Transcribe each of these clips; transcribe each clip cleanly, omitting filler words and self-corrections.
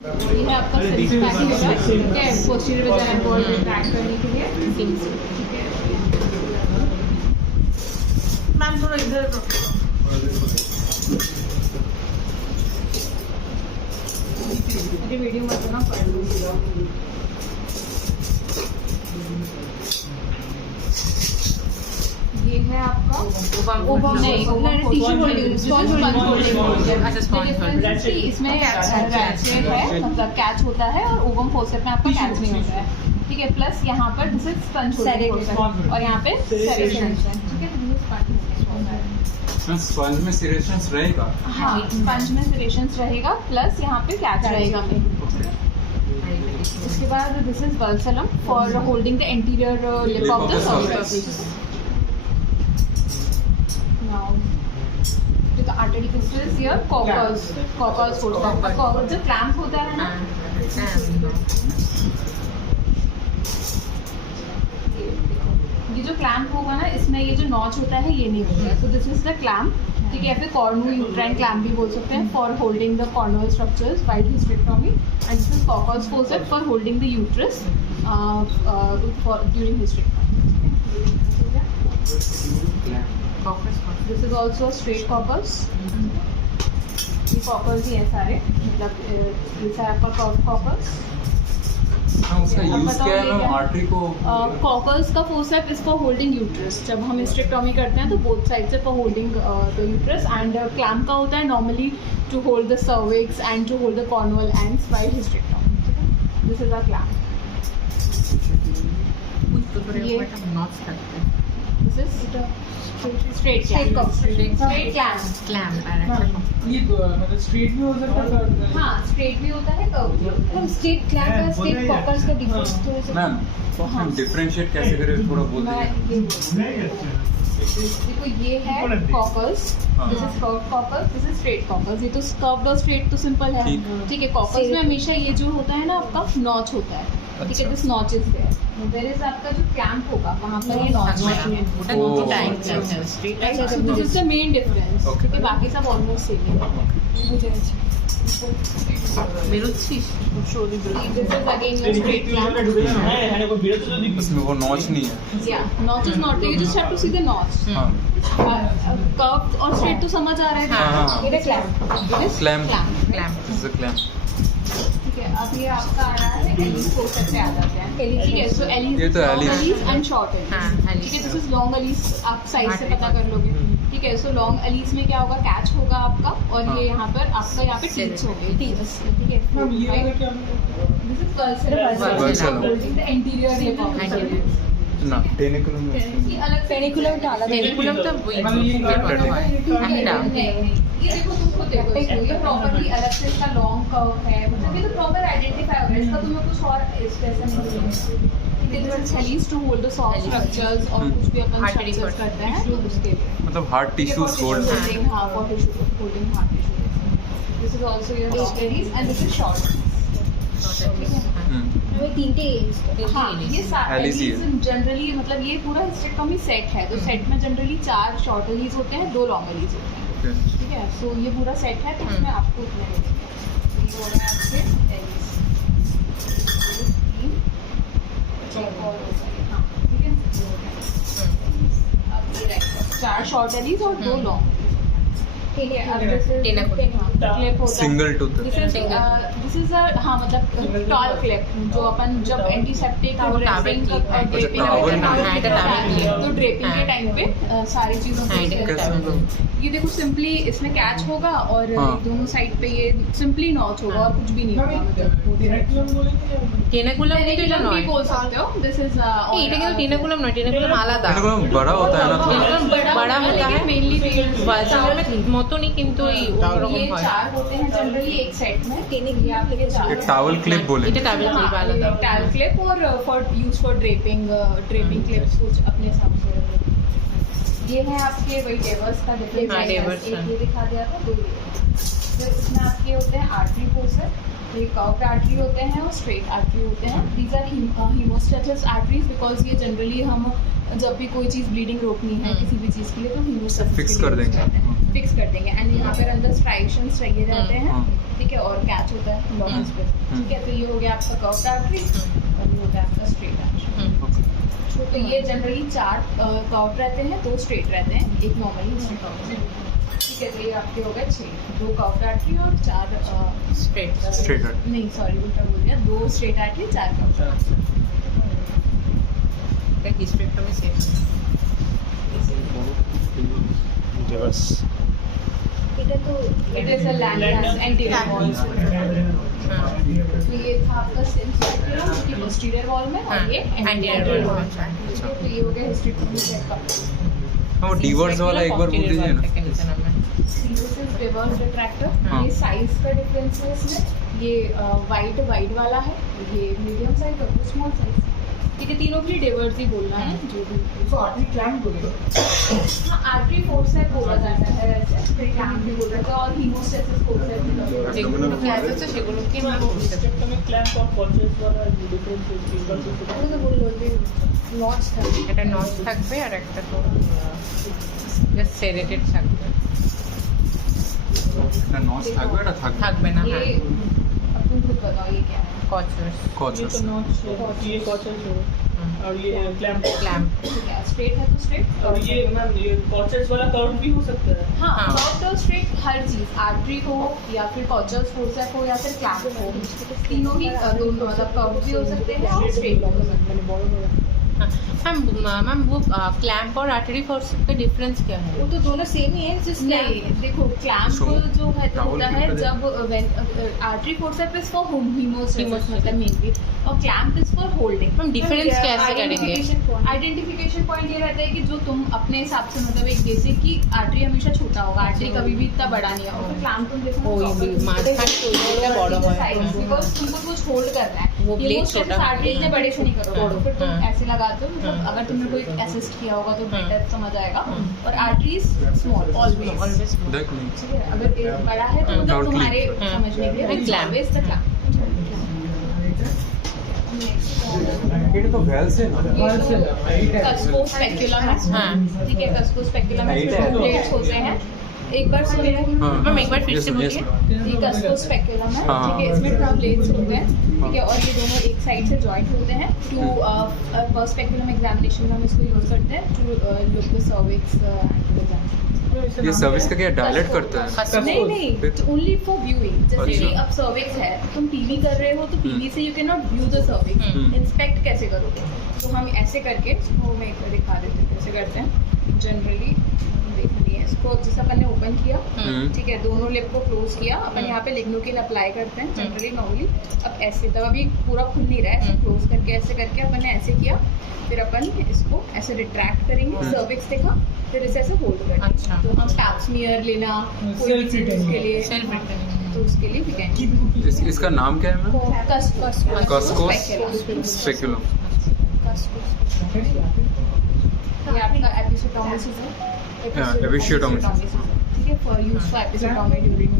ये है आपका सिक्स पैक होगा, ठीक है, पोस्टीरियर वजाइनल वॉल ट्रैक करने के लिए, ठीक है। मैम थोड़ा इधर मुझे वीडियो मत करना पड़ ये है आपका ओवम नहीं टिश्यू होल्डिंग स्पॉन्ज होल्डिंग। अच्छा, स्पॉन्ज होल्डिंग। इसमें रैचेट है, मतलब कैच होता है, और ओवम फोसेट में आपका कैच नहीं होता है, ठीक है। प्लस यहाँ पर दिस इज स्पंज होल्डिंग और यहाँ पे सेरेशंस है, ठीक है। तो स्पंज स्पंज में सेरेशंस रहेगा, हाँ स्पंज में सेरेशंस रहेगा, प्लस यहाँ पे कैच रहेगा। उसके बाद this is vulsellum for holding the anterior lip of the cervix. Now, to the arterioles here, corpus होता है, corpus जो clamp होता है ना, ये जो clamp होगा ना, इसमें ये जो notch होता है ये नहीं होता है, so this is the clamp, ठीक है। फिर cornu-uterine clamp भी बोल सकते हैं for holding the cornual structures while hysterectomy, and this is Cockles forceps for holding the uterus for during hysterectomy। This is also a straight corpus। ये corpus ही है सारे, मतलब ये सारा आपका corpus। हाँ, उसका यूज क्या है मैम आर्टरी को? कॉकल्स का forceps is for holding uterus. जब हम हिस्टेरेक्टोमी करते हैं तो बोथ साइड से for holding the uterus, and clamp का होता है normally to hold the cervix and to hold the cornual ends while hysterectomy. This is a clamp. This is straight clamp. ये मतलब स्ट्रेट भी हो सकता है। हाँ स्ट्रेट भी होता है, कर्व। स्ट्रेट क्लैम्प और स्ट्रेट कॉकल्स का डिफरेंस थोड़ा सा मैम हम डिफरेंशिएट कैसे करें, थोड़ा बोल दीजिए। देखो ये है cockles, this is curved cockles, this is straight cockles. ये तो कर्व्ड और स्ट्रेट तो सिंपल है, ठीक है। कॉकल्स में हमेशा ये जो होता है ना आपका नॉच होता है, ठीक है। This notch is there is आपका जो क्लैम्प होगा वहाँ पर ये नॉच है। This is the main difference, ठीक है। बाकी सब ऑलमोस्ट सेम है। বেরোচ্ছিস This is again your straight clamp। इसमें वो नॉच नहीं है। Yeah, notch is not there. You just have to see the notch। हाँ Curved और straight तो समझ आ रहा है। हाँ। ये clamp। Clamp clamp this is clamp. ठीक है, अब ये आपका आ रहा है एलिस फोसेट पे आ जाते हैं। ठीक है, सो एलिस ये तो एलिस एंड शॉर्ट एलिस, ठीक है। दिस इज लॉन्ग एलिस, आप साइज से पता कर लोगे, ठीक है। सो लॉन्ग एलिस में क्या होगा, कैच होगा आपका, और ये यहाँ पर आपका यहाँ पे टीथ होंगे, ठीक है। मैम ये वाला क्या this is vulsellum holding the anterior lip of the cervix. ना टेनिकुलम में ये अलग पेनिकुलम तो अलग है। पेनिकुलम तो वही ये देखो, तुम खुद देखो इसको, ये प्रॉपर्ली अलग से इसका लॉन्ग कर्व है, मतलब ये तो प्रॉपर आइडेंटिफाई हो रहा है। इसका तुम्हें कुछ और स्पेशल नहीं मिलेगा, ठीक है। This is Allis to hold the soft structures, और कुछ भी अपन स्ट्रक्चर्स करते हैं तो उसके लिए, मतलब हार्ड टिश्यूज होल्ड। हाँ for tissue holding hard tissue. This is also your long Allis and this is short. हमें तीनटे हाँ ये Alice ही है। जनरली मतलब ये पूरा हिस्टेरेक्टोमी सेट है, तो सेट में जनरली 4 शॉर्ट एलीज होते हैं, 2 लॉन्ग एलीज होते हैं, ठीक है। सो ये पूरा सेट है, तो उसमें आपको उतने मिलेंगे। ये हो रहा है आपके एलीज 3 चेक और हो जाएगा, हाँ ठीक है। अब ये रहेगा 4 शॉर्ट एलीज और 2 लॉन्ग, ठीक है। अब क्लिप होता है सिंगल टूथ। दिस इज हाँ मतलब टॉल क्लिप, जो अपन जब एंटीसेप्टिक और ड्रेपिंग तो ड्रेपिंग के टाइम पे सारी चीजों को ये देखो सिंपली इसमें कैच होगा, और दोनों साइड पे ये सिंपली नॉच होगा, और कुछ भी नहीं होगा। मतलब টেনাকুলাম भी बोल सकते हो। दिस इज এটা কিন্তু টেনাকুলাম নয়, টেনাকুলাম আলাদা। टेनिकुलम बड़ा होता है ना थोड़ा। টেনাকুলাম বড় होता है, मेनली বালসামের মতনই কিন্তু এই রকম ये হয়। 4 होते हैं जनरली एक सेट में। ये आपके 4 एक टावल क्लिप बोले। এটা টাবেল ক্লিপ আলাদা। टैल क्लिप और for use for draping clips कुछ अपने हिसाब से। ये है आपके वही डेवर्स का डिफरेंस। हाँ, डेवर्स एक ये दिखा दिया था, 2 ये। इसमें आपके होते हैं आर्टरी फोसेट, ये कर्व्ड आर्टरी होते हैं और स्ट्रेट आर्टरी होते हैं। दीज आर हीमोस्टैटिस आर्टरीज, बिकॉज ये जनरली हम जब भी कोई चीज़ ब्लीडिंग रोकनी है किसी भी चीज़ के लिए तो हीमोस्टैटिस फिक्स कर देंगे। फिक्स कर देंगे। एंड यहाँ पर अंदर स्ट्राइशंस चाहिए रहते हैं, हाँ। ठीक है, और कैच होता है लॉकेट्स पे, ठीक है। तो ये हो गया आपका कर्व्ड आर्टरी और ये होता है आपका स्ट्रेट आर्टरी। तो ये जनरली 4 कर्व रहते हैं, 2 स्ट्रेट रहते हैं, एक नॉर्मली स्ट्रेट कर्व, ठीक है। तो ये आपके हो गए 6, 2 कर्व्ड आर्टरी और 4 स्ट्रेट नहीं सॉरी उल्टा बोल दिया, 2 straight artery 4 curved artery. Hysterectomy safe it is a landmass anterior wall. तो ये था आपका सेंसर की पोस्टीरियर वॉल में और ये एंटीरियर वॉल में। तो ये हो गया हिस्ट्रेक्टोमी सेट का। वो डिवर्स वाला एक बार बोल दीजिए ना। सीरोसिस रिवर्स रिट्रैक्टर, हाँ। ये साइज का डिफरेंस है इसमें। ये वाइड वाला है, ये मीडियम साइज और वो स्मॉल साइज, ठीक है। तीनों के लिए डिवर्स ही बोलना है जो भी। तो आर्टरी क्लैम्प बोलेगा। हाँ, आर्टरी फोर्सेप बोला जाता है, ऐसे क्लैम्प भी बोला जाता है और हीमोस्टेसिस फोर्सेप भी बोला जाता যেগুলো আছে সেগুলোকে আমরা বলতে পারি। Hysterectomy clamp और purchase वाला difference is equal to है। वो तो बोल लो যে নচ থাকে। একটা নচ থাকবে আর একটা তো জাস্ট সেরেটেড থাকবে একটা নচ থাকবে এটা থাকবে থাকবে না। ये अब तुम खुद बताओ ये क्या है। কচস কচস ये तो notch है, ये purchase है और ये clamp ক্ল্যাম্প ठीक है, स्ट्रेट है तो स्ट्रेट और ये मैम ये purchase वाला कर्व भी हो सकता है। हाँ, हाँ। कर्व्ड और स्ट्रेट हर चीज, आर्टरी हो या फिर कॉचस फोर्सेप हो या फिर क्लैम्प हो, तीनों ही दोनों मतलब कर्व भी हो सकते हैं और स्ट्रेट भी हो सकते हैं। मैम वो क्लैम्प और आर्टरी फोर्स का डिफरेंस क्या है? वो तो दोनों सेम ही है, जिस नहीं देखो क्लैम्प So, जो है तो towel होता भी है पहले- जब artery forceps is for haemostasis मतलब मेनली, और clamp is for holding. Ma'am difference कैसे करेंगे? आइडेंटिफिकेशन पॉइंट ये रहता है कि जो तुम अपने हिसाब से मतलब एक बेसिक की आर्टरी हमेशा छोटा होगा, आर्टरी कभी भी इतना बड़ा नहीं होगा। क्लैम्प तुम देखो ও মাঝখানে চুলটা বড় হয়। बिकॉज तुमको कुछ होल्ड करना है, वो blade छोटा। आर्टरी इतने बड़े से नहीं करोगे, हाँ, तो फिर तुम हाँ। ऐसे लगाते हो, मतलब अगर तुमने कोई असिस्ट किया होगा तो हाँ। बेटर समझ आएगा। हाँ। और आर्टरीज स्मॉल ऑलवेज, অলওয়েজ দেখ ठीक है। अगर एक बड़ा है तो हाँ, मतलब और तुम्हारे हाँ। समझने के लिए और clamp। Always the clamp. এটা তো ভ্যালস है ना। कस्को स्पेक्युलम है, हाँ। ठीक है। कस्को स्पेक्युलम में Height है। इसमें प्लेट्स होते हैं। एक बार सुनिए, हाँ। मैम एक बार फिर से Yes, बोलिए। yes, ये कस्को स्पेक्युलम है, हाँ। ठीक है। इसमें 2 प्लेट्स होते हैं, ठीक है। और ये दोनों एक साइड से जॉइंट होते हैं टू फर्स्ट स्पेक्युलम एग्जामिनेशन में हम इसको यूज करते हैं टू लुक द सर्विक्स। ये सर्विस का क्या डायलेट करता है? नहीं नहीं, ओनली फॉर व्यूइंग। जैसे अच्छा। कि अब सर्विक्स है, तुम पीवी कर रहे हो तो पीवी से you can not view the cervix, hmm. Inspect कैसे करोगे? तो हम ऐसे करके इसको मैं एक बार दिखा देते हैं कैसे करते हैं। जनरली देख लिए इसको, जैसे अपन ने ओपन किया, हम्म। ठीक है, दोनों लिप को क्लोज किया, अपन यहाँ पे लिग्नोकिल अप्लाई करते हैं जनरली नॉर्मली। अब ऐसे तब अभी पूरा खुल नहीं रहा है, ऐसे क्लोज करके ऐसे करके अपन ने ऐसे किया, फिर अपन इसको ऐसे रिट्रैक्ट करेंगे, सर्विक्स देखा, फिर इसे ऐसे होल्ड करेंगे। अच्छा। तो हम पैप स्मीयर लेना कोई भी Self चीज़ retaining। उसके लिए, सेल्फ तो उसके लिए भी कहेंगे इसका नाम क्या है मैम? Cusco speculum. ये आपका एपिसोटोमिस है, हाँ, episiotomy। ठीक है, फॉर यूज फॉर एपिसोटोमी ड्यूरिंग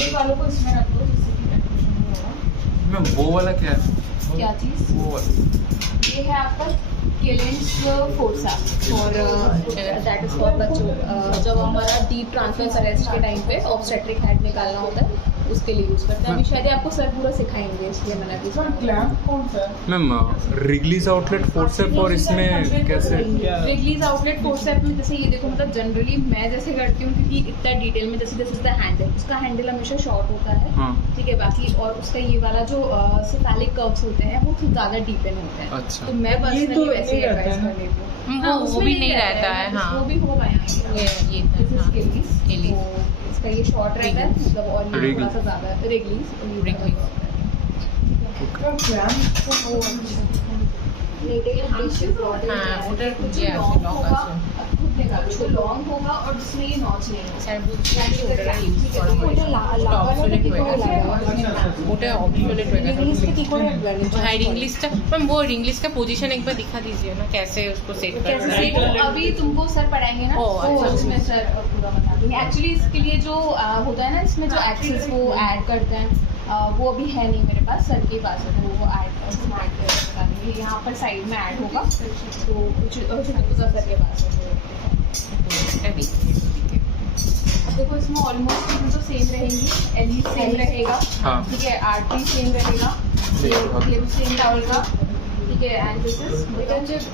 ये वालों को इसमें रख दो जिससे कि कंफ्यूजन नहीं होगा। मैम वो वाला क्या है? क्या चीज़? वो वाला ये है आपका केलेंस फोर्सा फॉर दैट इज फॉर बच्चों जब हमारा डीप ट्रांसफर अरेस्ट के टाइम पे ऑब्स्टेट्रिक हेड निकालना होता है उसके लिए यूज़ करते हैं। अभी शायद ये आपको सर पूरा सिखाएंगे, इसलिए मैंने अभी सर क्लैम्प कौन सा है? मैम रिलीज आउटलेट फोर्सेप और इसमें कैसे? रिलीज आउटलेट फोर्सेप में जैसे ये देखो, मतलब जनरली मैं जैसे करती हूँ क्योंकि इतना डिटेल में जैसे जैसे इसका हैंडल, उसका हैंडल हमेशा शॉर्ट होता है, हाँ। ठीक है। बाकी और उसका ये वाला जो सेफेलिक कर्व्स होते हैं वो कुछ ज़्यादा डीपन होते हैं। अच्छा। तो मैं ये तो पर्सनली वैसे नहीं रहता एडवाइस है कर लेती हूँ। वो उसमें भी नहीं रहता है, हाँ। वो भी होगा यहाँ ये This is हाँ। Achilles। Achilles। तो इसका ये शॉर्ट रहता है, मतलब और ये Wriggles। थोड़ा सा ज़्यादा रिगलीज। Wriggles। मैम क्लैम्प हाँ, उधर कुछ ये ऐसे लॉन्ग lock होगा, আছে। अब खुद देखा जो लॉन्ग होगा और जिसमें ये नॉच नहीं होगा। স্যার বলছি ওটা ইউজ ठीक है, করা तो হয় ওটা অবসোলেট হয়ে গেছে। ওটা ऑब्सोलेट हो गया हाँ रिंगलिस्ट मैम वो रिंगलिस्ट का पोजीशन एक बार दिखा दीजिए ना कैसे उसको सेट कैसे करना है। सीखो? अभी तुमको सर पढ़ाएंगे ना, ओ, तो अच्छा। उसमें सर पूरा बता मार्किंग एक्चुअली इसके लिए जो होता है ना, इसमें जो एक्सेस वो ऐड करते हैं वो अभी है नहीं मेरे पास, सर के पास है, तो वो ऐड करेंगे। यहाँ पर साइड में ऐड होगा, तो कुछ सर के पास है। अब देखो इसमें ऑलमोस्ट चीज़ें तो सेम रहेंगी, एल सेम रहेगा, हाँ। ठीक है, आरटी सेम रहेगा, ये भी सेम टावल का, ठीक है। And this is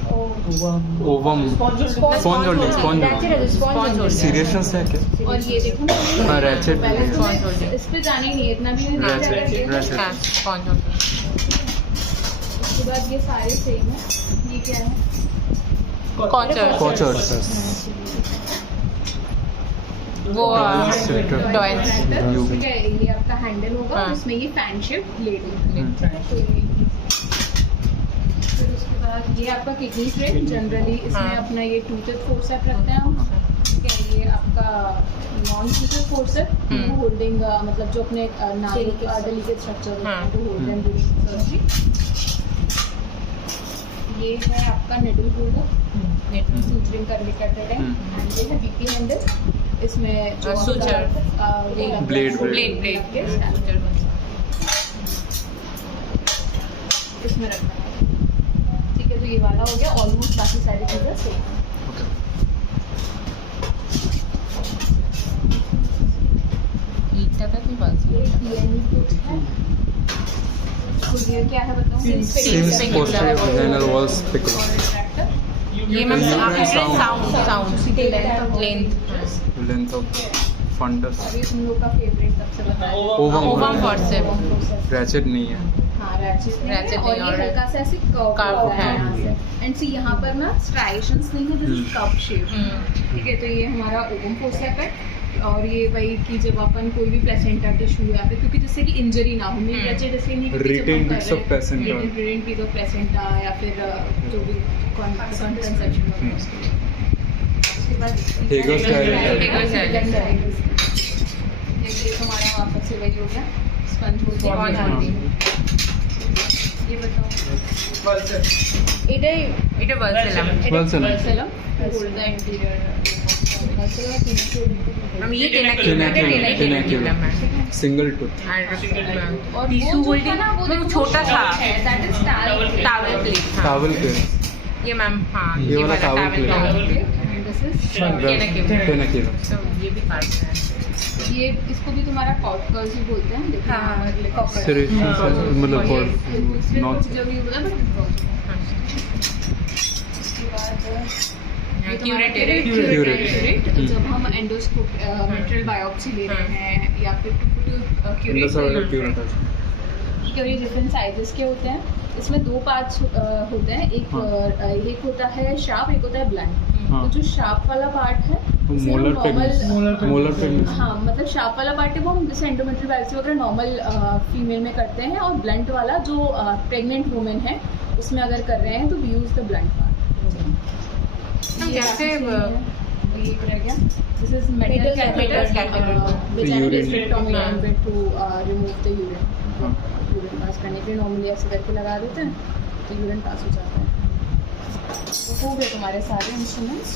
ovum sponge seriousness है क्या? और ये देखो ना, हाँ, ratchet। पहले तो इस पे जाने ही नहीं है, इतना भी नहीं जाएगा। हाँ, स्पॉन्ज होल्डर। उसके बाद ये सारे सेम है। ये क्या है? कॉचर्स वो Sweater। टॉयज। ठीक है, ये आपका हैंडल होगा, हाँ। इसमें ये फैन शेप ब्लेड होगा। तो ये- फिर उसके बाद ये आपका किडनी ट्रे, जनरली इसमें हाँ। अपना ये टूथेड फोर्सेप रखते हैं हम, ठीक है। ये आपका नॉन टूथेड फोर्सेप, होल्डिंग मतलब जो अपने नाड़ी का डेलिकेट स्ट्रक्चर होता है, वो होल्डिंग ड्यूरिंग सर्जरी। ये है आपका निडल होल्डर, सूचरिंग कर लिखते हैं। एंड ये है बीपी हैंडल, इसमें जो सूचर। ब्लेड ब्लेड इसमें रखना है, ठीक है। तो ये वाला हो गया, ऑलमोस्ट बाकी सारी चीज़ें सेम। ईटा तक नहीं बस। ये क्या है बताऊँ? Sims posterior designer wall specular ये मैम आपके Sound। Sound length length of fundus अभी तुम लोग का फेवरेट सबसे बताओ। Ovum forceps. ratchet नहीं है। हाँ, ratchet नहीं है, ratchet और नहीं, ये और हल्का सा ऐसे कर्व curve है है। यहाँ से। एंड सी यहाँ पर ना स्ट्राइशंस नहीं है, दिस इज कप शेप, ठीक है। तो ये हमारा ओवम फोर्सेप है, और ये वही कि जब अपन कोई भी प्लेसेंटा टिश्यू या फिर क्योंकि जिससे कि इंजरी ना हो, मेन ratchet जैसे नहीं कि Retained piece of placenta। Retain piece of placenta या फिर जो भी कंसेप्शन होता है उसके बाद Hager's Hager's ये हमारा वापस से वही हो गया, स्पंज हो गया। ये बताओ, এটা বলছিলাম Valsalum, hold the interior, আমি ये Tenaculum single tooth और और टिश्यू वो जो था ना, वो होल्डिंग देखो छोटा था है, that is towel towel plate. towel के ये मैम हाँ ये वाला towel plate। and this is tenaculum तो ये भी पार्ट है। ये इसको भी तुम्हारा कॉटकर्स ही बोलते हैं, देखो हाँ, यहाँ पर लिखा हुआ है। serrations है, मतलब ये for दूसरे not कुछ जगह होता है, but उसके बाद ये तुम्हारा Curate। जब हम एंडोस्कोप मेट्रल बायोप्सी ले रहे हैं या फिर curate क्यूरेट, ये डिफरेंट साइजेस के होते हैं। इसमें दो पार्ट्स होते हैं, एक होता है शार्प, एक होता है ब्लंट। हाँ। तो जो शार्प वाला पार्ट है उसे हम मोलर पेगमेंट हाँ, मतलब शार्प वाला पार्ट है वो हम जैसे एंडोमेट्रियल बायोप्सी वगैरह नॉर्मल फीमेल में करते हैं, और ब्लंट वाला जो प्रेग्नेंट वुमेन है उसमें अगर कर रहे हैं तो we use the blunt part. जैसे ये रह गया, this is metal Metal catheter catheter। Which are Urine। स्ट्रेक्टोमी टू रिमूव द यूरिन। हाँ। यूरिन पास करने के लिए नॉर्मली ऐसे करके लगा देते हैं तो यूरिन पास हो जाता है। तो हो गए तुम्हारे सारे इंस्ट्रूमेंट्स।